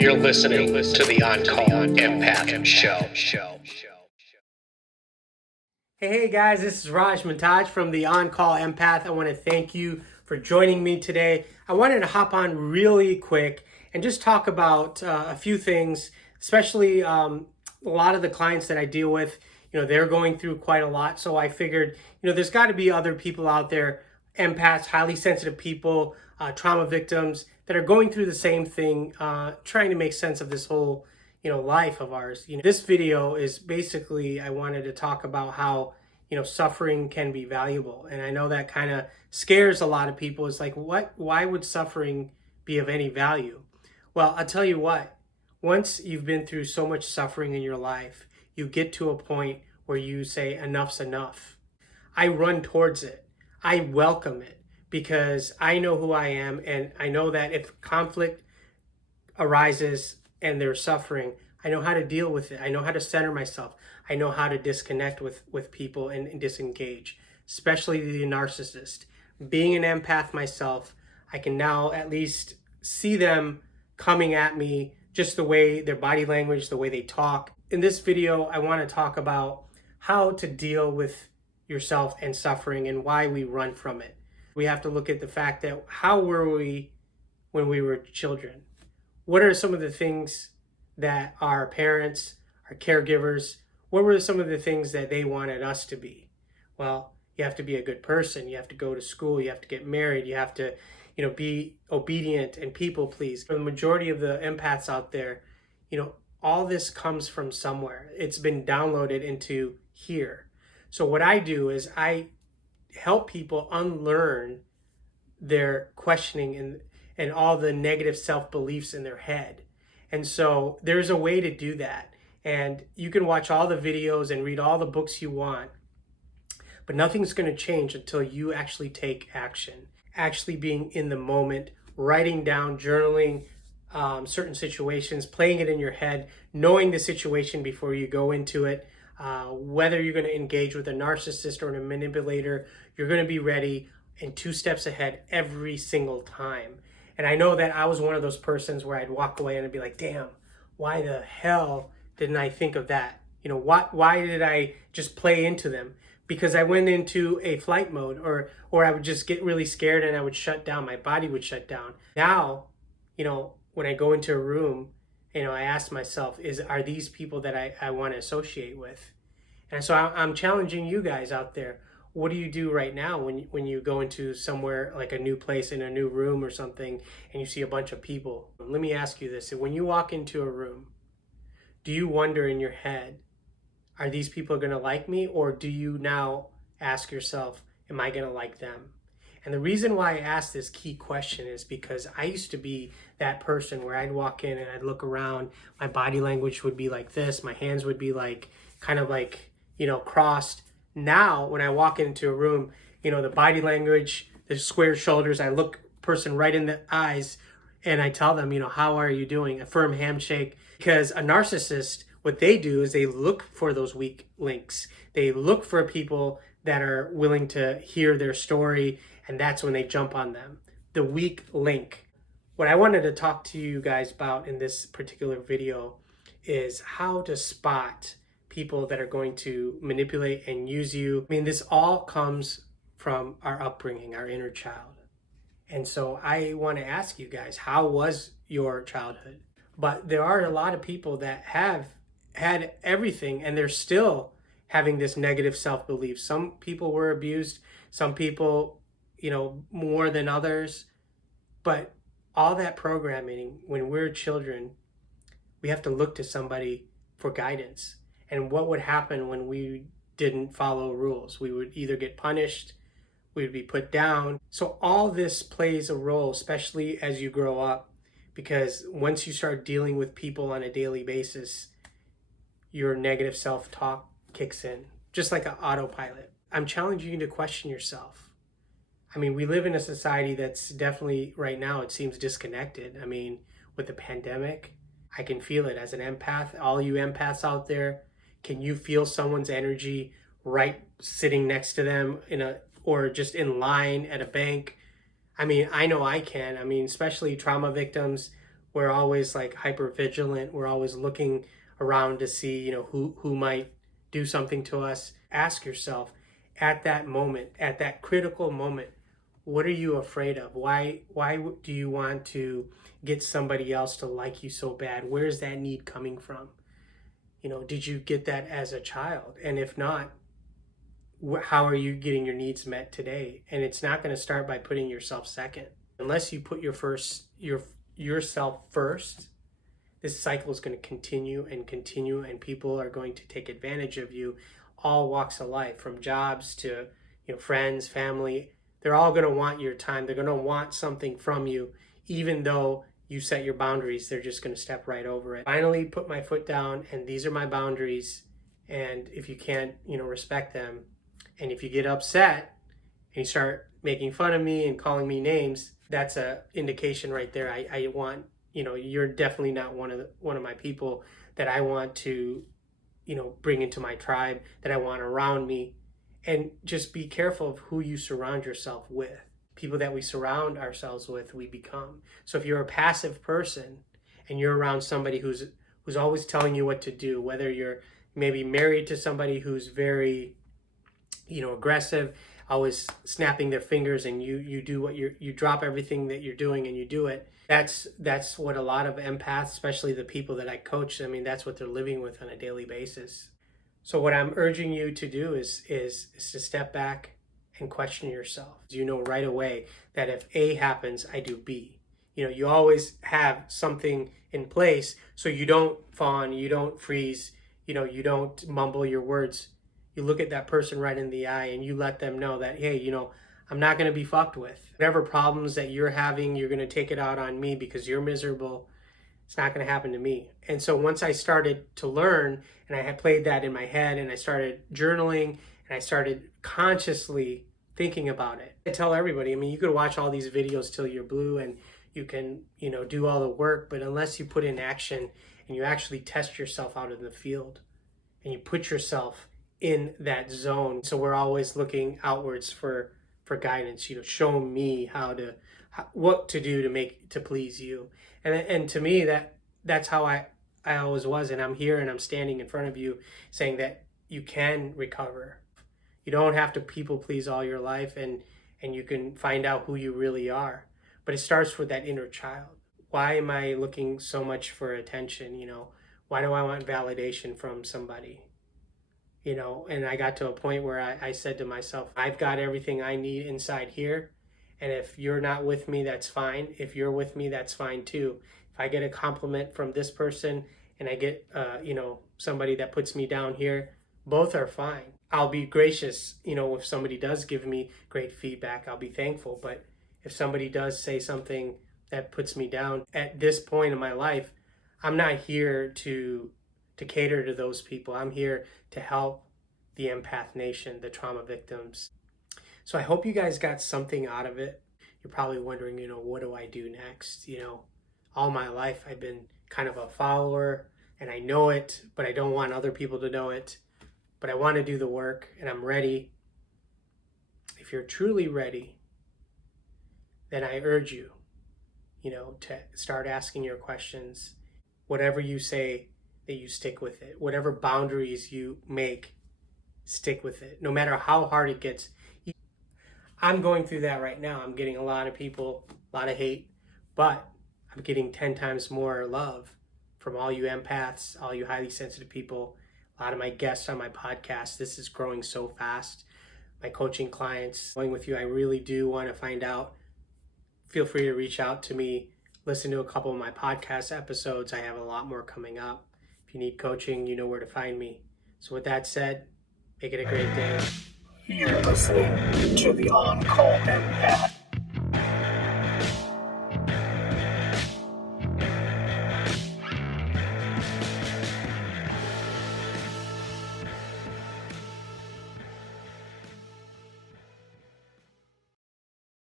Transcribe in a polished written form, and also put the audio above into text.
You're listening to the On-Call Empath Show. Hey guys, this is Rajmontage from the On-Call Empath. I want to thank you for joining me today. I wanted to hop on really quick and just talk about a few things, especially a lot of the clients that I deal with, they're going through quite a lot. So I figured, there's got to be other people out there, empaths, highly sensitive people, trauma victims that are going through the same thing, trying to make sense of this whole life of ours. This video is basically, I wanted to talk about how, suffering can be valuable. And I know that kind of scares a lot of people. It's like, why would suffering be of any value? Well, I'll tell you what, once you've been through so much suffering in your life, you get to a point where you say, enough's enough. I run towards it. I welcome it because I know who I am. And I know that if conflict arises and there's suffering, I know how to deal with it. I know how to center myself. I know how to disconnect with people and disengage, especially the narcissist. Being an empath myself, I can now at least see them coming at me, just the way their body language, the way they talk. In this video, I want to talk about how to deal with yourself and suffering and why we run from it. We have to look at the fact that how were we when we were children? What are some of the things that our parents, our caregivers, what were some of the things that they wanted us to be? Well, you have to be a good person. You have to go to school. You have to get married. You have to, be obedient and people please. For the majority of the empaths out there, all this comes from somewhere. It's been downloaded into here. So what I do is I help people unlearn their questioning and all the negative self-beliefs in their head. And so there's a way to do that. And you can watch all the videos and read all the books you want, but nothing's going to change until you actually take action. Actually being in the moment, writing down, journaling certain situations, playing it in your head, knowing the situation before you go into it. Whether you're going to engage with a narcissist or a manipulator, you're going to be ready and 2 steps ahead every single time. And I know that I was one of those persons where I'd walk away and I'd be like, damn, why the hell didn't I think of that? Why did I just play into them? Because I went into a flight mode or I would just get really scared and I would shut down. My body would shut down. Now, when I go into a room, I ask myself, are these people that I want to associate with? And so I'm challenging you guys out there. What do you do right now when you go into somewhere like a new place in a new room or something and you see a bunch of people? Let me ask you this. When you walk into a room, do you wonder in your head, are these people going to like me? Or do you now ask yourself, am I going to like them? And the reason why I ask this key question is because I used to be that person where I'd walk in and I'd look around, my body language would be like this, my hands would be crossed. Now, when I walk into a room, the body language, the square shoulders, I look person right in the eyes and I tell them, how are you doing? A firm handshake. Because a narcissist, what they do is they look for those weak links. They look for people that are willing to hear their story, and that's when they jump on them. The weak link. What I wanted to talk to you guys about in this particular video is how to spot people that are going to manipulate and use you. This all comes from our upbringing, our inner child. And so I want to ask you guys, how was your childhood? But there are a lot of people that have had everything and they're still having this negative self-belief. Some people were abused, some people, more than others. But all that programming, when we're children, we have to look to somebody for guidance. And what would happen when we didn't follow rules? We would either get punished, we would be put down. So all this plays a role, especially as you grow up, because once you start dealing with people on a daily basis, your negative self-talk kicks in, just like an autopilot. I'm challenging you to question yourself. We live in a society that's definitely, right now, it seems disconnected. With the pandemic, I can feel it as an empath. All you empaths out there, can you feel someone's energy right sitting next to them or just in line at a bank? I know I can. Especially trauma victims, We're always like hyper vigilant. We're always looking around to see, who might do something to us. Ask yourself at that moment, at that critical moment, what are you afraid of? Why do you want to get somebody else to like you so bad? Where's that need coming from? Did you get that as a child? And if not, how are you getting your needs met today? And it's not going to start by putting yourself second. Unless you put yourself first, this cycle is going to continue and continue, and people are going to take advantage of you, all walks of life, from jobs to friends, family. They're all going to want your time. They're going to want something from you, even though you set your boundaries. They're just going to step right over it. Finally, put my foot down, and these are my boundaries. And if you can't, respect them, and if you get upset and you start making fun of me and calling me names, that's a indication right there. I want, you're definitely not one of my people that I want to, bring into my tribe, that I want around me. And just be careful of who you surround yourself with. People that we surround ourselves with, we become. So if you're a passive person and you're around somebody who's always telling you what to do, whether you're maybe married to somebody who's very, aggressive, always snapping their fingers, and you do what you drop everything that you're doing and you do it. That's what a lot of empaths, especially the people that I coach, that's what they're living with on a daily basis. So what I'm urging you to do is to step back and question yourself. You know right away that if A happens, I do B. You always have something in place so you don't fawn, you don't freeze, you don't mumble your words. You look at that person right in the eye and you let them know that, hey, I'm not going to be fucked with. Whatever problems that you're having, you're going to take it out on me because you're miserable. It's not going to happen to me. And so once I started to learn, and I had played that in my head, and I started journaling, and I started consciously thinking about it. I tell everybody, you could watch all these videos till you're blue, and you can, do all the work, but unless you put in action and you actually test yourself out in the field and you put yourself in that zone. So we're always looking outwards for guidance, show me what to do to please you. And to me, that's how I always was. And I'm here and I'm standing in front of you saying that you can recover. You don't have to people please all your life, and you can find out who you really are. But it starts with that inner child. Why am I looking so much for attention? Why do I want validation from somebody? And I got to a point where I said to myself, I've got everything I need inside here. And if you're not with me, that's fine. If you're with me, that's fine too. If I get a compliment from this person and I get, somebody that puts me down here, both are fine. I'll be gracious, if somebody does give me great feedback, I'll be thankful. But if somebody does say something that puts me down at this point in my life, I'm not here to cater to those people. I'm here to help the Empath Nation, the trauma victims. So I hope you guys got something out of it. You're probably wondering, what do I do next? All my life I've been kind of a follower, and I know it, but I don't want other people to know it. But I want to do the work, and I'm ready. If you're truly ready, then I urge you, to start asking your questions. Whatever you say, that you stick with it. Whatever boundaries you make, stick with it. No matter how hard it gets. I'm going through that right now. I'm getting a lot of people, a lot of hate, but I'm getting 10 times more love from all you empaths, all you highly sensitive people, a lot of my guests on my podcast. This is growing so fast. My coaching clients, going with you, I really do want to find out. Feel free to reach out to me. Listen to a couple of my podcast episodes. I have a lot more coming up. If you need coaching, you know where to find me. So with that said, make it a great day. You're listening to the On Call Empath.